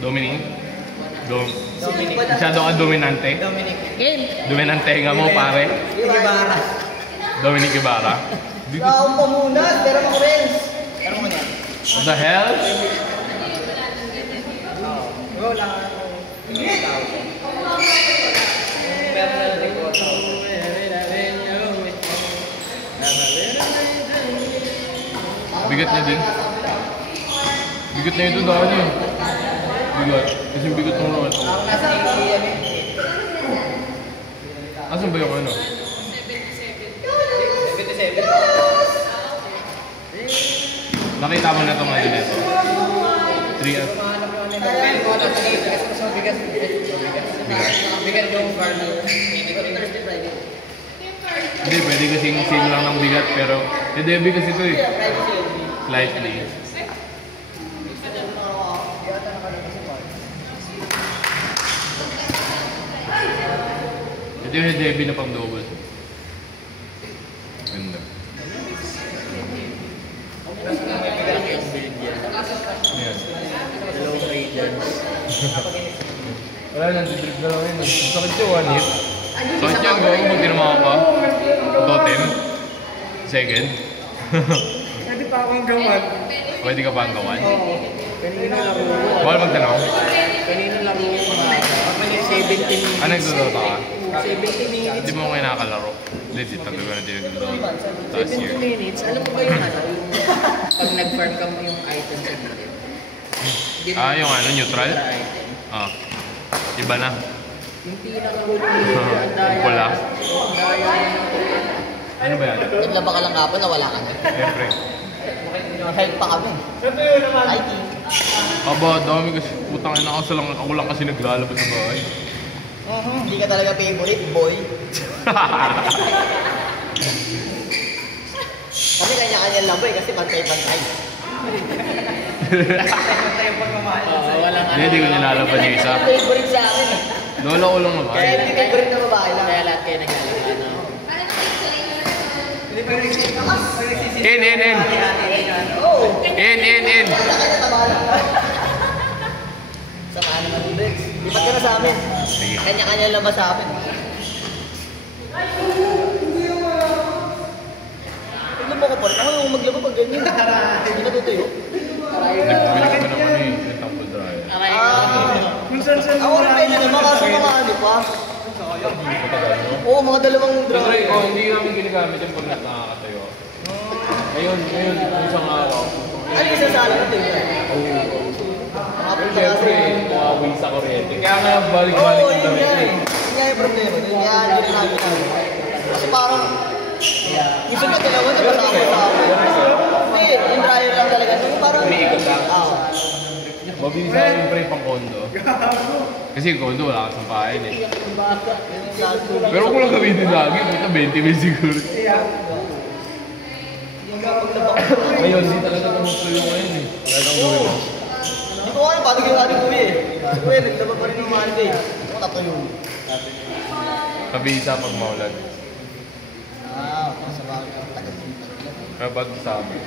Dominic? Masyado ka dominante? Dominic. Dominante nga mo, pare? Ibarra. Dominic Ibarra? Saan pa muna? Pero mga friends. Pero mga yan. What the hell? Wala ako. Bigat niya din. Bigat na ito dahil eh. Bigat. Kasi bigat ng roll. Ako nasa 80 yan eh. Asan ba yung ano? 77. Nakita mo na ito ngayon ito. 3F. Bigat yung Garner. Hindi ko Thursday, Friday. Hindi, pwede kasing same lang ng bigat pero hindi, bigat ito eh. Slightly. Ito yung heavy na pang double. Ganda. Yes. Low radiance. Wala nang drip na lang yun. Sakit siya, one hit. Sakit yan, gawin pag tinamaan ka. Totem. Second. Pwede pa akong gawan. Pwede ka pa ang gawan? Oo. Kanina laro. Bawal magtanong. Kanina laro ko nga. Kapag 17 minutes. Ano nagdodota ka? 17 minutes. Hindi mo ngayon nakakalaro. Legit, tagal ko na din nagdodota. Last 17 year. minutes. Alam mo ba yung ano? Pag nag-farm ka mo yung item sa gilid. Ah, yung ano, neutral? Item. Ah. Iba na. Yung pinaka-good ang daya. Wala. Ang daya. Ano ba yan? Naglaba ka lang kapon na wala ka na. Siyempre. Help pa kami. IT. Aba, dami kasi putang ina ako lang kasi naglalabas sa bahay. Hindi ka talaga favorite, boy. Kami kanya-kanya lang boy kasi pantay-pantay. Pantay yung pagmamahal. Walang ano. Hindi ko nilalaban yung isa. Favorite sa akin eh. Lola ko lang naman. Kaya hindi favorite na babae lang. Kaya lahat kayo naglalagay. In. Oh! In. Sama naman yung Bex. Lipat ka na sa amin. Sige. Kanya-kanya lang ba sa amin? Paglaba ko pa rin. Ako yung maglaba pag ganyan. Hindi ka tutuyo. Nagpumili ko naman eh. Yung tumble dryer. Ako rin pwede naman kaso mga ano pa. Oo, mga dalawang dryer. Oh, hindi namin ginagamit yung pag nakakatayo. Ngayon, yung isang araw. Ano yung sasala ko din? Siyempre, nakawin sa kuryente. Kaya nga balik-balik yung damit eh. Yun nga yung problema. Yun nga yun namin namin. Kasi parang, gusto mo dalawa na kasama sa amin. Hindi, yung dryer lang talaga. Yung parang, Umiikot lang. Oo. Mabilis na yung pre pang kondo. Kasi yung kondo wala kang sampahin eh. Pero kung lang gamitin lagi, puta 20 mil siguro. Ngayon, hindi talaga tumutuloy yung ngayon eh. Talagang gawin mo. Hindi ko alam, paano ginawa ni Kuya eh. Kuya, naglaba pa rin yung Monday. Ako tatlo yun. Kabisa pag maulan. Sa bagay ang tagal din. Kapag sa amin.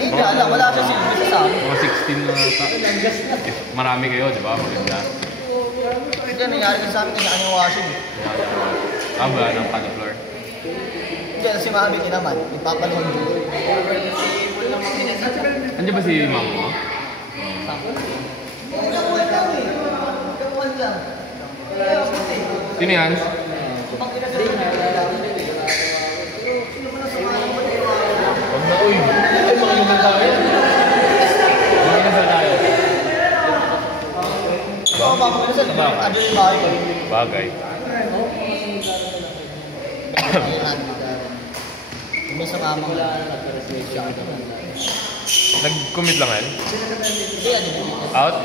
Hindi, alam, wala siya silbi sa amin. Mga 16 na ata. Marami kayo, di ba? Maganda. Hindi, nangyari din sa amin kanya kanyang washing. Wala ng pan floor. Hindi, si Mami kinaman. Nagpapaluhan dito. Andiyan ba si mama mo? Sino yan? Huwag na, uy. Ay, makinasal tayo. Makinasal tayo. Oo, makinasal. Ano yung bahay ko? Bagay. May sa mama ko. Nag-commit lang yan? Hindi, ano yun? Out?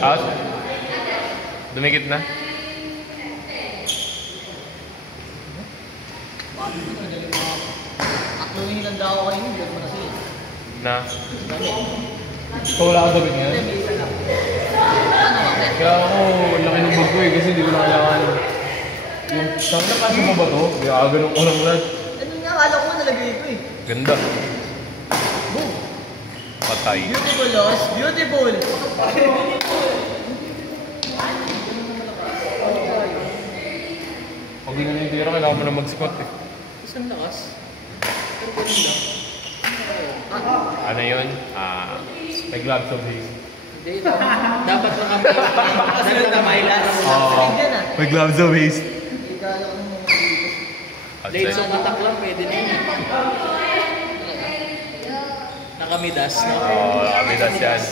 Out? Dumikit na? Akluhin lang daw ako kayo, hindi mo kasi. Na? So wala kang damit ngayon? Kaya ako, laki ng bag ko eh, kasi hindi ko na kailangan. Yung, saan na kasi mo ba to? Kaya ganun ko lang lahat. Ano nga, akala ko nalagay ko eh. Ganda. Boom! Patay. Beautiful loss. Beautiful. Pag yun na yung tira, kailangan mo na mag-squat eh. Isang lakas. Pero ganun lang. Ano yun? May gloves of haze. Hindi, dapat lang kami. Kasunod na may last. Oo. May gloves of haze. Late song attack lang, pwede na yun. Nakamidas, no? Oo, nakamidas yan.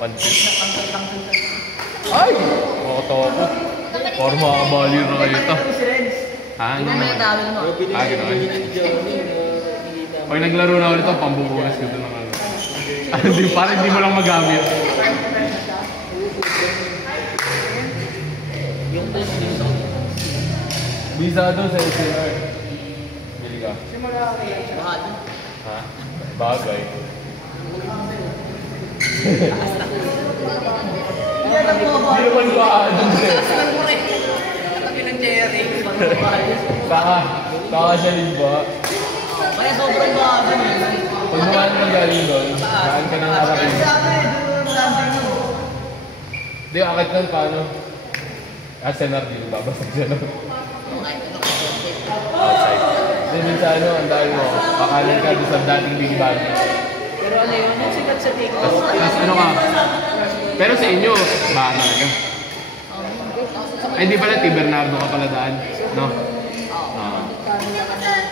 1-2. Ay! Makatakot. Parang makakabali na kayo ito. Ha? Ano naman? Gano'n. Pag naglaro na ulit ito, pambubukas ko ito ng ano. Parang hindi mo lang magamit. Yung test dito. Visa doon sa SNR. Bili ka. Bahad. Ha? Bagay. Hindi naman ba doon eh. Katabi ng cherry. Baka siya rin ba? Kaya sobrang bahad eh. Pag naman ka galing doon, saan ka nang harakin? Hindi, akit lang paano? SNR dito, babasag siya lang. Outside. Hindi, minsan ano, ang dahil mo, pakalan ka doon sa dating Big Bang. Pero ano yun, yung sikat sa TikTok. Tapos ano ka? Pero sa inyo, baka talaga. Ay, hindi pala, T. Bernardo ka pala daan. No?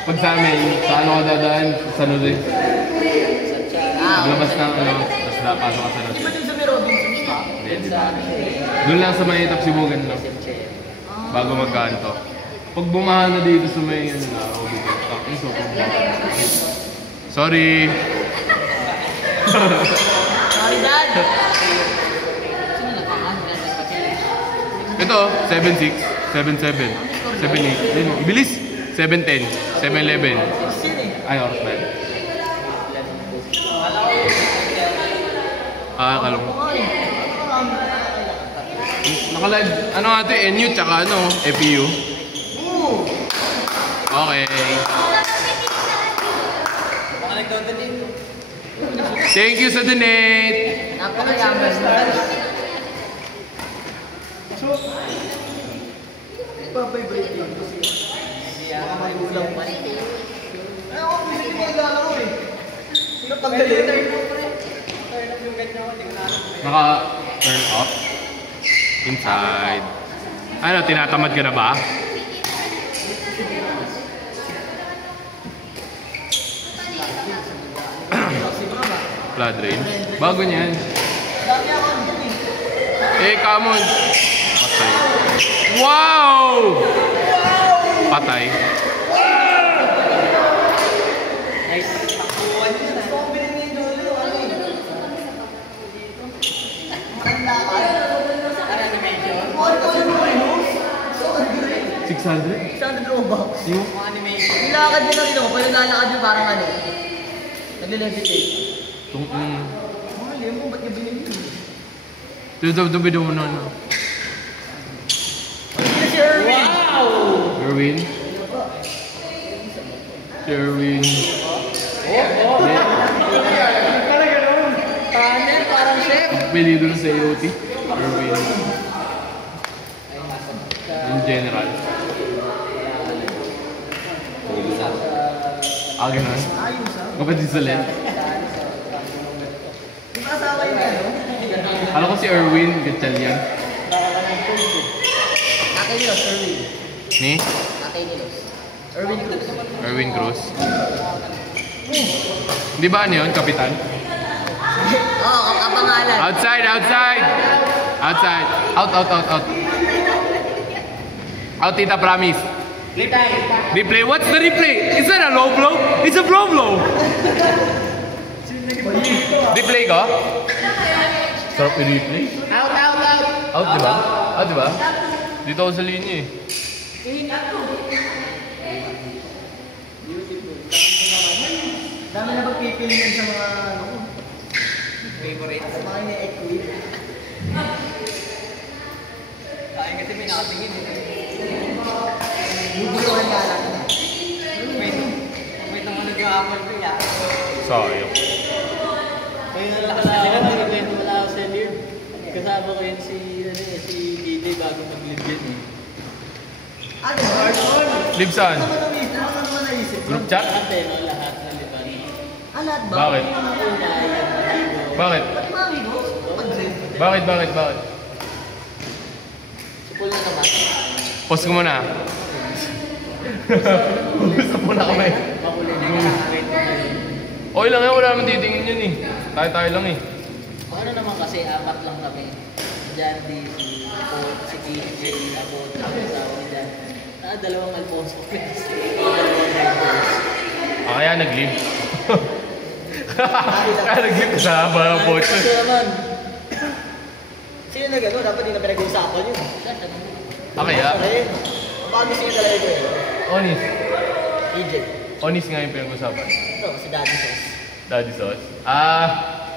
Pag sa amin, sa ano ka dadaan? Sa ano din? Paglabas ng ano, tapos napasok ka sa ano. Di ba din sa may Robinson pa? Hindi, di ba? Doon lang sa may Tapsibugan lang. Bago magkanto. Pag bumaha na dito sa may ano na, sorry! Sorry, Dad! Ito, 7-6, 7-7, 7-8. Bilis! 7-10, 7-11. Ay, oras na yun. Kalong. Naka-live, ano nga ito, NU tsaka ano, FEU. Okay. Thank you sa donate! Napakayaman na. Pa-vibrate yun. Baka may ulang pa. Ay, ako, hindi mo naglalaro eh. Sino paggalit? Naka-turn off. Inside. Ano, tinatamad ka na ba? Blood rain. Bago niyan. Come on. Patay. Wow! Patay. Nice. Takuan yun. Sobrang may dulo. Ano yun? 600? 600 Robux. Yung? Animation. Nilakad niya na rin ako. Pero nalakad niya parang ano. Nagle-levitate. Mahal yun mo. Ba't niya binili yun? Dubi mo na. Si Erwin! Wow! Erwin? Si Erwin. Tunnel, parang chef. Pili doon sa AOT. Erwin. In general. Ganun. Kapatid sa Len. Yung kasawa yung ano? Alam ko si Erwin Gatchalian. Nakay Nilos, Erwin. Ni? Nakay Nilos. Erwin Cruz. Erwin Cruz. Di ba ano yun, kapitan? Oo, kapangalan. Outside! Out! Out, tita, promise. Replay. What's the replay? Is that a low blow? It's a blow blow. Replay ko? Sarap i-replay. Out! Out, di ba? Out, di ba? Dito ako sa linya eh. Dami na pagpipili yun sa mga ano ko. Favorite. Sa mga ine-equip. Kaya kasi may nakatingin eh. Bubuluhan nga lang. Wait naman nag-aapal ko yan. Sayang. Ngayon lakas na sila, nagkwento wala ako sa live. Kasama ko yun si DJ bago mag-live yun eh. Live saan? Group chat? Lahat eh, no? Lahat na liban. Lahat ba? Bakit? Bakit? Bakit? Supul na naman. Post ko muna. Usap muna kami. Makulay na kwento na yun. Okay lang yan, wala naman titingin yun eh. Tayo lang eh. Ano naman kasi, apat lang kami. Jandy, si KJ, ako, tapos asawa ni Jan. Dalawang Alfonso. Dalawang Rivers. Kaya nag-live. Kaya nag-live ka sa mga post. Ito naman. Sino na gano'n? Dapat di na pinag-uusapan yun. Kaya? Bago siya talaga ito eh. Onis. EJ. Onis nga yung pinag-usapan. Ito, si Daddy Sauce. Daddy Sauce.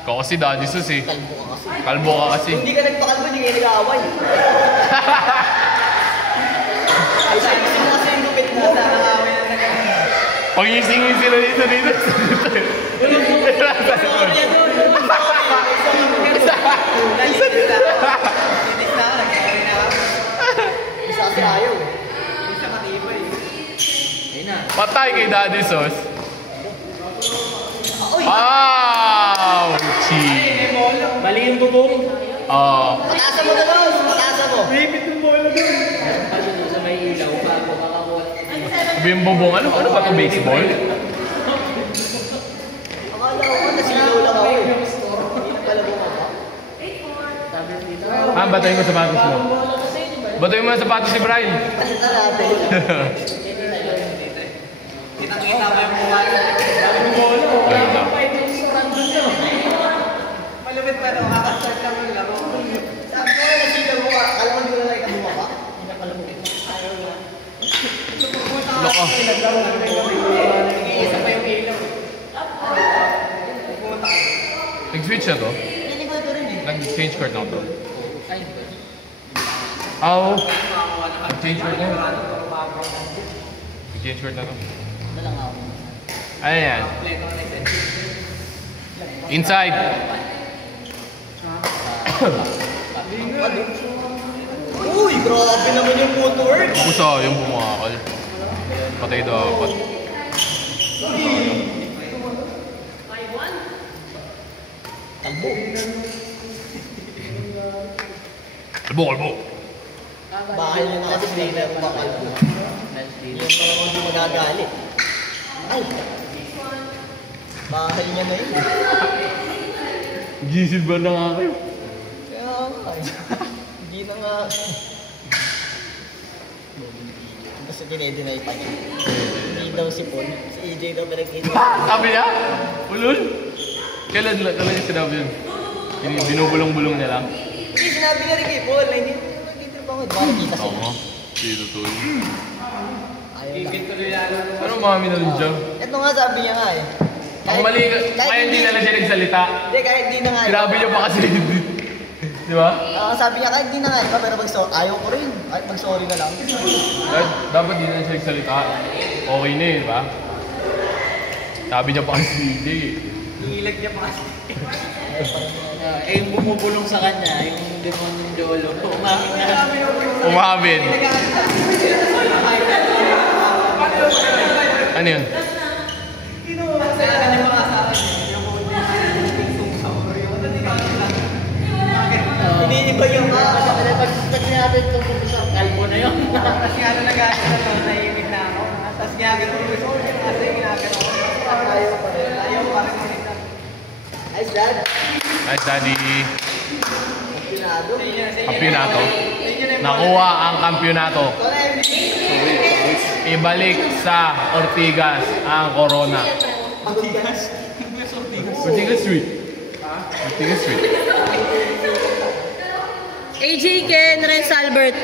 Ikaw kasi Daddy Sauce eh. Kalbo ka kasi. Kalbo ka kasi. Kung hindi ka nagpakalbo, hindi kayo nag-aaway. Ay, sabi mo kasi yung lupit mo. Nakakaway na nag-aaway. Pangisingin sila dito. Isa kasi ayaw eh. Ayun na. Patay kay Daddy Sauce. Uy! Ouch! Mali yung bubong. Pataasa mo na doon! Pataasa mo! Ayun sa may ilaw bago makakuha. Bimbobong. Ano ba ito? Baseball? Akala ko, nasilaw lang ako eh. Hindi na pala bumaba. Sabi dito. Batayin mo sapatos mo. Batayin mo ang sapatos ni Brian. Kasi na natin. Kitang-kita pa yung buwan. Ganda. Malupit pa ito, kakastart lang yung laro. Sabi ko, nasilaw mo ka. Kala ko hindi ko na like bumaba. Hindi na pala bumaba. Loko. Nag-iisa pa yung ilaw. Nag-switch na to? Hindi ko ito rin eh. Nag-change court na to? Ay, Nag-change court na. Nag-change court na to. dalang ako. Ano yan? Inside. Uy, grabe naman yung footwork. Gusto yung bumakakal. Patay dapat. Kalbo. Kalbo. Bahay niya na kasi hindi na kumakalbo. Yung mga hindi magagalit. Ay! Bahay niya na yun. Gisid ba na nga kayo? Kaya nga eh. Hindi na nga. Basta dinedeny pa niya. Hindi daw si Paul. Si EJ daw pinag-EJ. Sabi niya? Ulul? Kailan niya sinabi yun? Binubulong-bulong niya lang? Hindi, sinabi niya rin kay Paul na hindi nag-trip ako. Baka kita siya. Oo. Dito to. Ayaw lang. Ano mami na rin dyan? Ito nga sabi niya nga eh. Ang mali ka, kaya hindi na lang siya nagsalita. Hindi, kahit hindi na nga. Sinabi niya pa kasi. Di ba? Sabi niya kahit hindi na nga. Diba? Pero ayaw ko rin. Kahit mag-sorry na lang. Dapat di na lang siya nagsalita. Okay na eh, di ba? Sabi niya pa kasi hindi. Hilag niya pa kasi. Yung bumubulong sa kanya, yung demonyong Jolo, umamin na. Umamin. Ano yun? Iniiba yung Pag natin itong sa kalbo na yun. Tapos nga nag-aasya na ako, naiimig na ako. Tapos nga ganun gusto ko, kasi ginagano ko. Ayaw pa rin. Ayaw pa rin. Nice, Dad. Nice, Daddy. Kampionado. Kampyonato. Nakuha ang kampyonato. Ibalik sa Ortigas ang corona. Ortigas Street. Ortigas Street. AJ Ken Renz Albert.